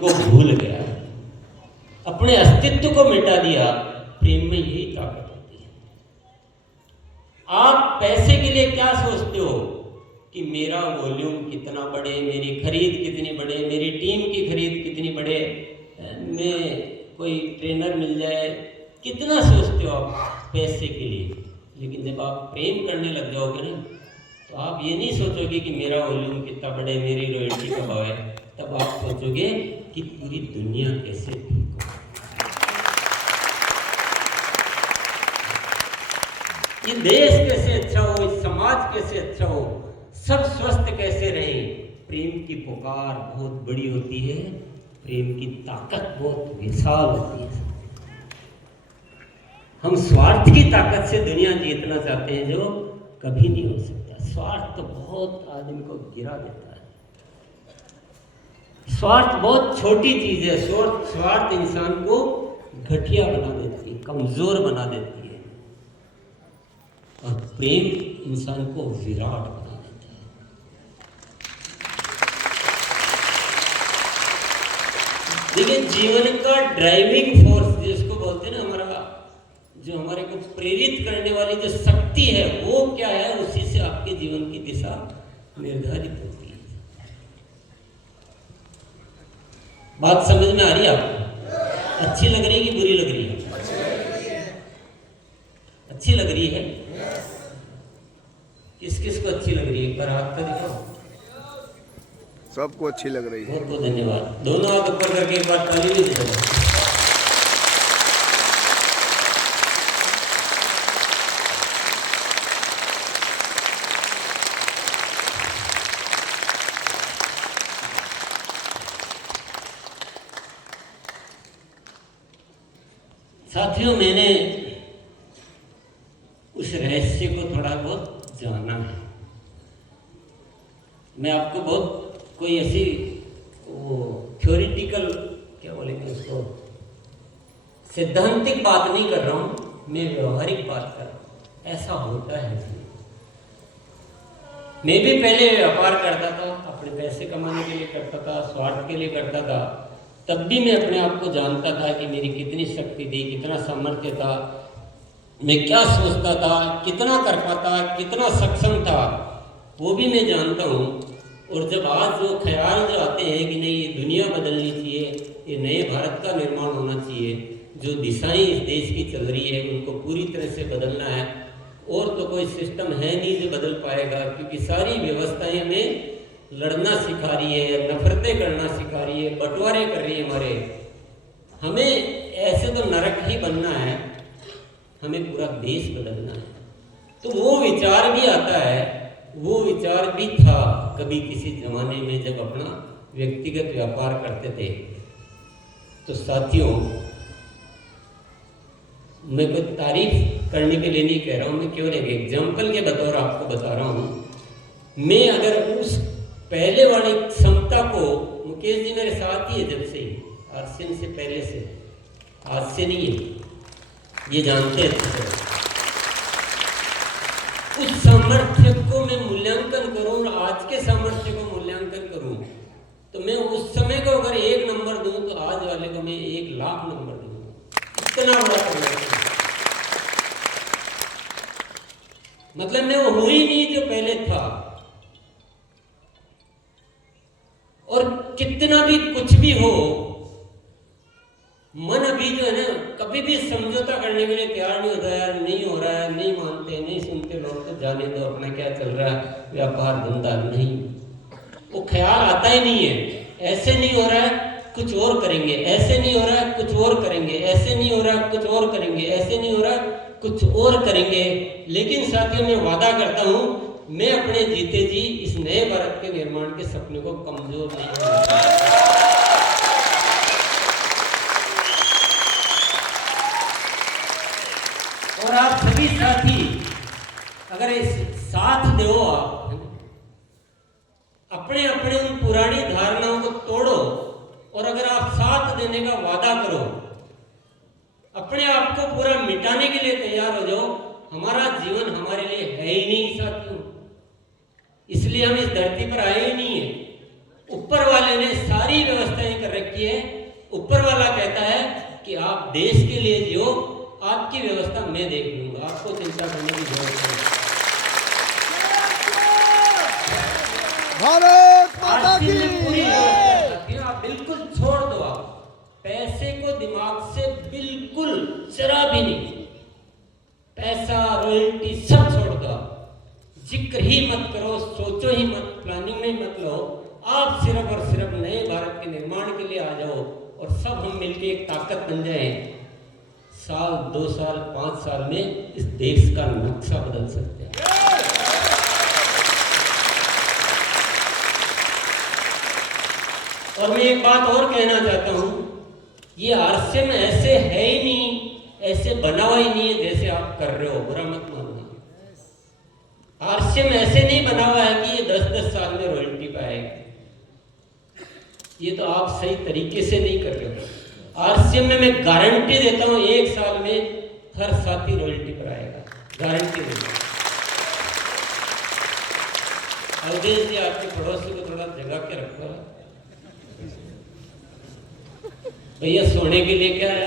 को भूल गया, अपने अस्तित्व को मिटा दिया। प्रेम में यही ताकत होती है। आप पैसे के लिए क्या सोचते हो कि मेरा वॉल्यूम कितना बढ़े, मेरी खरीद कितनी बढ़े, मेरी टीम की खरीद कितनी बढ़े, मैं कोई ट्रेनर मिल जाए, कितना सोचते हो आप पैसे के लिए। लेकिन जब आप प्रेम करने लग जाओगे ना, तो आप ये नहीं सोचोगे कि मेरा वॉल्यूम कितना बढ़े, मेरी रॉयल्टी का भाव है। तब आप सोचोगे कि पूरी दुनिया कैसे ठीक हो, ये देश कैसे अच्छा हो, ये समाज कैसे अच्छा हो, सब स्वस्थ कैसे रहे। प्रेम की पुकार बहुत बड़ी होती है, प्रेम की ताकत बहुत विशाल होती है। हम स्वार्थ की ताकत से दुनिया जीतना चाहते हैं, जो कभी नहीं हो सकता। स्वार्थ तो बहुत आदमी को गिरा देता है। स्वार्थ बहुत छोटी चीज है। स्वार्थ इंसान को घटिया बना देती है, कमजोर बना देती है, और प्रेम इंसान को विराट बना देता है। देखिए, जीवन का ड्राइविंग फोर्स जिसको बोलते हैं ना, जो हमारे को प्रेरित करने वाली जो शक्ति है, वो क्या है, उसी से आपके जीवन की दिशा निर्धारित होती है। बात समझ में आ रही है आपको? अच्छी लग रही है कि बुरी लग रही है? अच्छी लग रही है। किस किस को अच्छी लग रही है? एक बार हाथ पे दिखाओ। सबको अच्छी लग रही है। बहुत बहुत धन्यवाद। दोनों हाथ ऊपर करके एक बार ताली भी दे दो। साथियों, मैंने उस रहस्य को थोड़ा बहुत जाना है। मैं आपको बहुत कोई ऐसी थ्योरेटिकल, क्या बोलेंगे उसको, सिद्धांतिक बात नहीं कर रहा हूं, मैं व्यवहारिक बात कर रहा हूं। ऐसा होता है। मैं भी पहले व्यापार करता था, अपने पैसे कमाने के लिए करता था, स्वार्थ के लिए करता था। तब भी मैं अपने आप को जानता था कि मेरी कितनी शक्ति थी, कितना सामर्थ्य था, मैं क्या सोचता था, कितना कर पाता, कितना सक्षम था, वो भी मैं जानता हूँ। और जब आज वो ख्याल जो आते हैं कि नहीं, ये दुनिया बदलनी चाहिए, ये नए भारत का निर्माण होना चाहिए, जो दिशाएं इस देश की चल रही है उनको पूरी तरह से बदलना है, और तो कोई सिस्टम है नहीं जो बदल पाएगा, क्योंकि सारी व्यवस्थाएं हमें लड़ना सिखा रही है, नफरतें करना सिखा रही है, बंटवारे कर रही है हमारे। हमें ऐसे तो नरक ही बनना है, हमें पूरा देश बदलना है। तो वो विचार भी आता है, वो विचार भी था कभी किसी जमाने में जब अपना व्यक्तिगत व्यापार करते थे। तो साथियों, मैं कोई तारीफ करने के लिए नहीं कह रहा हूँ, मैं केवल एक एग्जाम्पल के बतौर आपको बता रहा हूँ। मैं अगर उस पहले वाली क्षमता को, मुकेश जी मेरे साथ ही है जब से ही, आर्सियन से पहले से, आज से नहीं है, ये जानते हैं अच्छे से। उस सामर्थ्य को मैं मूल्यांकन करूं और आज के सामर्थ्य को मूल्यांकन करूं, तो मैं उस समय को अगर 1 नंबर दूं, तो आज वाले को मैं 1,00,000 नंबर दूंगा। इतना बड़ा परिवर्तन। मतलब मैं वो हूं ही नहीं जो पहले था। और कितना भी कुछ भी हो, मन अभी जो है ना, कभी भी समझौता करने के लिए तैयार नहीं होता। यार नहीं हो रहा है, नहीं मानते, नहीं सुनते लोग, तो जाने दो, अपना क्या चल रहा है, व्यापार धंधा। नहीं, वो ख्याल आता ही नहीं है। ऐसे नहीं हो रहा है, कुछ और करेंगे, ऐसे नहीं हो रहा है, कुछ और करेंगे, ऐसे नहीं हो रहा है, कुछ और करेंगे, ऐसे नहीं हो रहा है, कुछ और करेंगे। लेकिन साथियों, मैं वादा करता हूं, मैं अपने जीते जी इस नए भारत के निर्माण के सपने को कमजोर नहीं करूंगा। और आप सभी साथी अगर इस साथ दो, आप अपने अपने उन पुरानी धारणाओं को तोड़ो, और अगर आप साथ देने का वादा करो, अपने आप को पूरा मिटाने के लिए तैयार हो जाओ, हमारा जीवन हमारे लिए है ही नहीं साथियों। इसलिए हम इस धरती पर आए ही नहीं है। ऊपर वाले ने सारी व्यवस्थाएं कर रखी है। ऊपर वाला कहता है कि आप देश के लिए जियो, आपकी व्यवस्था मैं देख लूंगा, आपको चिंता करने की जरूरत नहीं। भारत माता की पूरी व्यवस्था आप बिल्कुल छोड़ दो। आप पैसे को दिमाग से बिल्कुल जरा भी नहीं, पैसा रॉयल्टी सब छोड़ दो। जिक्र ही मत करो, सोचो ही मत, प्लानिंग में मत लो। आप सिर्फ और सिर्फ नए भारत के निर्माण के लिए आ जाओ और सब हम मिलकर एक ताकत बन जाए। साल, 2 साल, 5 साल में इस देश का नक्शा बदल सकते हैं। और मैं एक बात और कहना चाहता हूं, ये आरसीएम ऐसे है ही नहीं, ऐसे बना हुआ ही नहीं है जैसे आप कर रहे हो, बुरा मत मानना। आरसीएम ऐसे नहीं बना हुआ है कि ये 10-10 साल में रॉयल्टी पाएगा। ये तो आप सही तरीके से नहीं कर रहे हो। आरसीएम में मैं गारंटी देता हूं 1 साल में हर साथी रॉयल्टी पर आएगा, गारंटी देता हूं। अवधेश जी, आपके पड़ोसी को थोड़ा जगा के रखो भैया, सोने के लिए क्या है।